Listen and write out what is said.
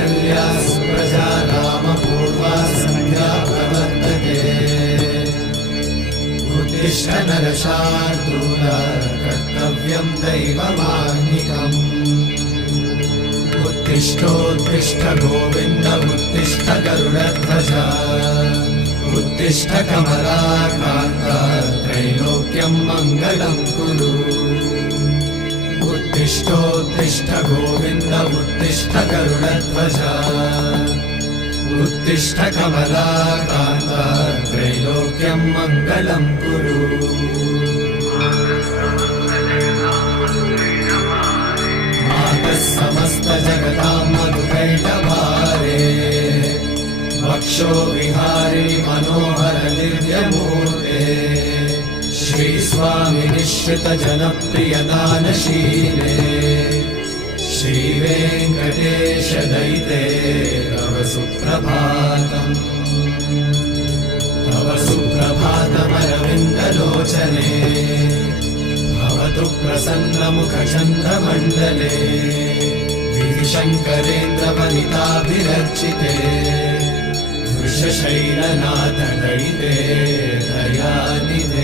कौसल्या सुप्रजा रामपूर्वा सन्ध्या प्रवर्तते। उत्तिष्ठ नरशार्दूल कर्तव्यं दैवमाह्निकम्। उत्तिष्ठोत्तिष्ठ गोविन्द उत्तिष्ठ गरुडध्वज। उत्तिष्ठ कमलाकान्त त्रैलोक्यं मङ्गलं कुरु। उत्तिष्ठोत्तिष्ठ गोविन्द उत्तिष्ठ गरुडध्वज। उत्तिष्ठ कमलाकान्त त्रैलोक्यं मङ्गलं कुरु। मातः समस्त जगतां मधुकैटभारे। वक्षो विहारी मनोहर दिव्यमूर्ते। श्रीस्वामी निश्रित जनप्रिय दानशीले। श्रीवेङ्कटेश दयिते तव सुप्रभातम्। तव सुप्रभातमरविन्दलोचने। भवतु प्रसन्नमुखचन्द्रमण्डले। विधिशङ्करेन्द्रवनिताभिरर्चिते। वृषशैलनाथ दयिते दयानिधे।